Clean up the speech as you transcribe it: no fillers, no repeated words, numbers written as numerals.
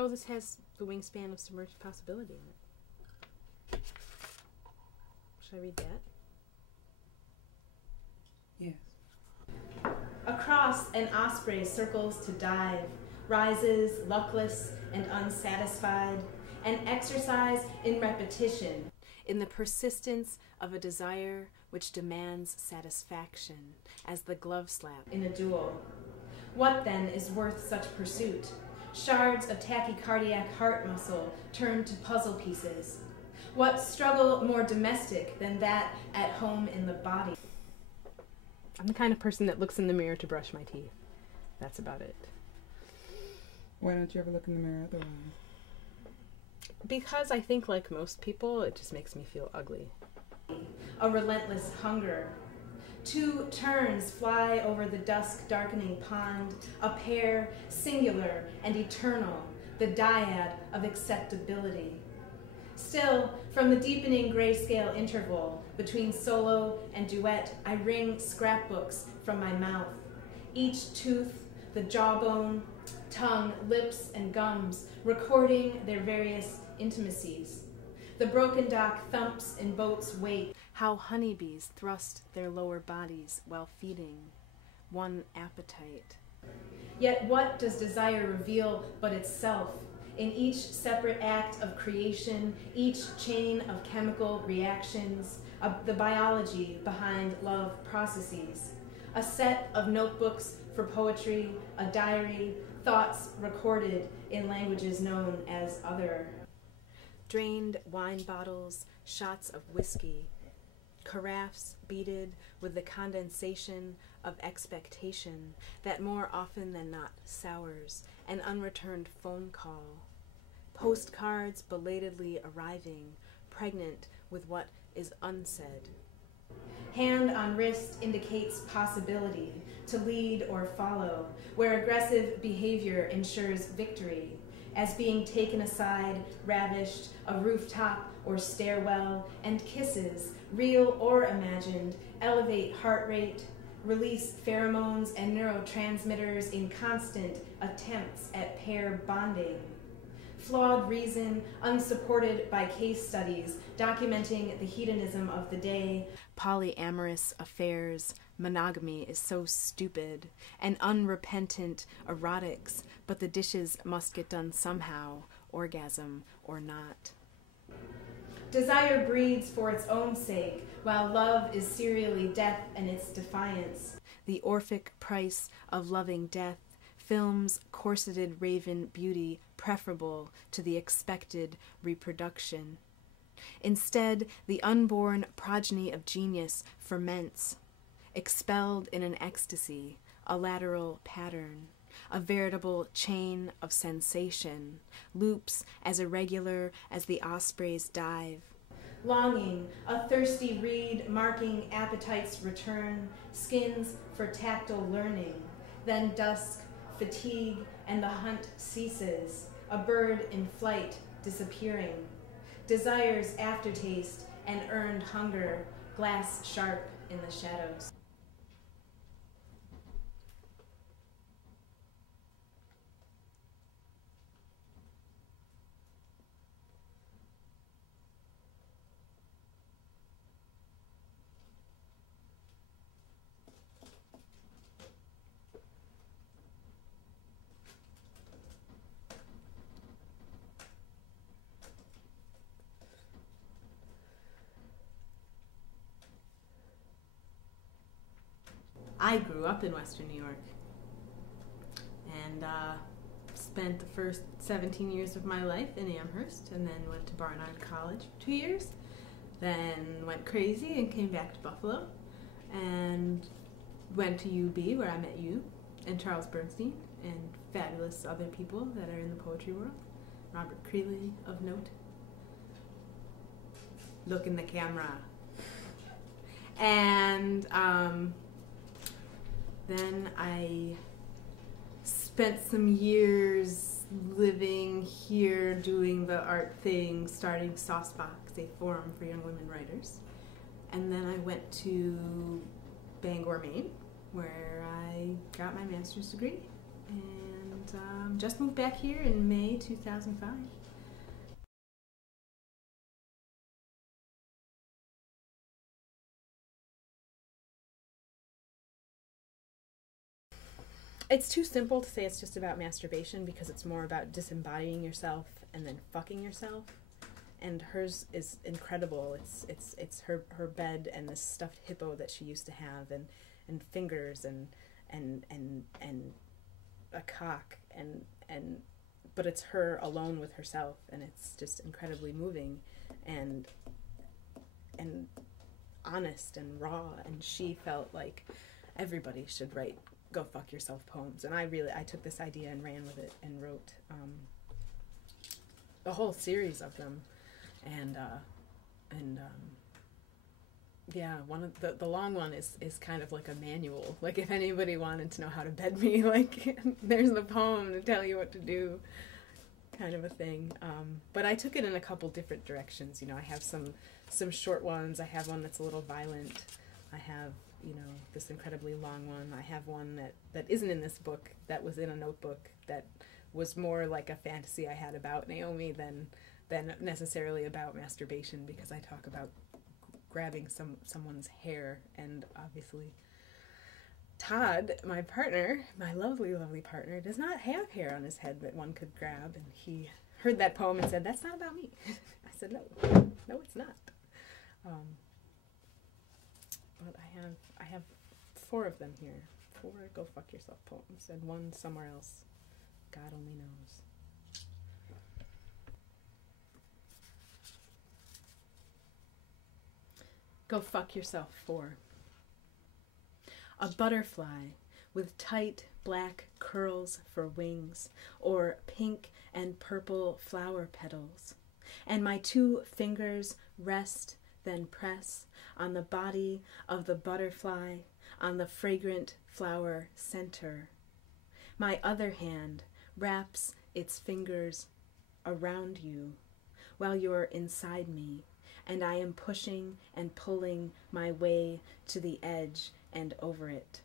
Oh, this has the wingspan of submerged possibility in it. Should I read that? Yes. Across an osprey circles to dive, rises luckless and unsatisfied, an exercise in repetition, in the persistence of a desire which demands satisfaction, as the glove slap in a duel. What then is worth such pursuit? Shards of tachycardiac heart muscle turned to puzzle pieces. What struggle more domestic than that at home in the body? I'm the kind of person that looks in the mirror to brush my teeth. That's about it. Why don't you ever look in the mirror otherwise? Because I think, like most people, it just makes me feel ugly. A relentless hunger. Two terns fly over the dusk-darkening pond, a pair singular and eternal, the dyad of acceptability. Still, from the deepening grayscale interval between solo and duet, I wring scrapbooks from my mouth. Each tooth, the jawbone, tongue, lips, and gums, recording their various intimacies. The broken dock thumps in boats' wake. How honeybees thrust their lower bodies while feeding. One appetite. Yet what does desire reveal but itself? In each separate act of creation, each chain of chemical reactions, the biology behind love processes. A set of notebooks for poetry, a diary, thoughts recorded in languages known as other. Drained wine bottles, shots of whiskey, carafes beaded with the condensation of expectation that more often than not sours, an unreturned phone call, postcards belatedly arriving, pregnant with what is unsaid. Hand on wrist indicates possibility, to lead or follow, where aggressive behavior ensures victory, as being taken aside, ravished, a rooftop or stairwell, and kisses, real or imagined, elevate heart rate, release pheromones and neurotransmitters in constant attempts at pair bonding. Flawed reason, unsupported by case studies, documenting the hedonism of the day. Polyamorous affairs, monogamy is so stupid, and unrepentant erotics, but the dishes must get done somehow, orgasm or not. Desire breeds for its own sake, while love is serially death and its defiance. The Orphic price of loving death films corseted raven beauty preferable to the expected reproduction. Instead, the unborn progeny of genius ferments, expelled in an ecstasy, a lateral pattern, a veritable chain of sensation, loops as irregular as the osprey's dive. Longing, a thirsty reed marking appetite's return, skins for tactile learning. Then dusk, fatigue, and the hunt ceases, a bird in flight disappearing. Desire's aftertaste and earned hunger, glass sharp in the shadows. I grew up in Western New York and spent the first 17 years of my life in Amherst, and then went to Barnard College for 2 years, then went crazy and came back to Buffalo and went to UB where I met you and Charles Bernstein and fabulous other people that are in the poetry world. Robert Creeley of note. Look in the camera. And then I spent some years living here, doing the art thing, starting Saucebox, a forum for young women writers. And then I went to Bangor, Maine, where I got my master's degree and just moved back here in May 2005. It's too simple to say it's just about masturbation because it's more about disembodying yourself and then fucking yourself. And hers is incredible. It's her bed and this stuffed hippo that she used to have, and fingers and a cock and but it's her alone with herself, and it's just incredibly moving and honest and raw. And she felt like everybody should write go fuck yourself poems, and I took this idea and ran with it and wrote a whole series of them. And yeah, one of the long one is kind of like a manual. Like if anybody wanted to know how to bed me, like there's the poem to tell you what to do, kind of a thing. But I took it in a couple different directions. You know, I have some short ones. I have one that's a little violent. I have, you know, this incredibly long one. I have one that isn't in this book, that was in a notebook, that was more like a fantasy I had about Naomi than necessarily about masturbation, because I talk about grabbing someone's hair. And obviously Todd, my partner, my lovely, lovely partner, does not have hair on his head that one could grab, and he heard that poem and said, "That's not about me." I said, no, it's not. But I have 4 of them here. 4 go fuck yourself poems, and 1 somewhere else. God only knows. Go fuck yourself 4. A butterfly with tight black curls for wings, or pink and purple flower petals, and my 2 fingers rest, then press on the body of the butterfly, on the fragrant flower center. My other hand wraps its fingers around you while you're inside me, and I am pushing and pulling my way to the edge and over it.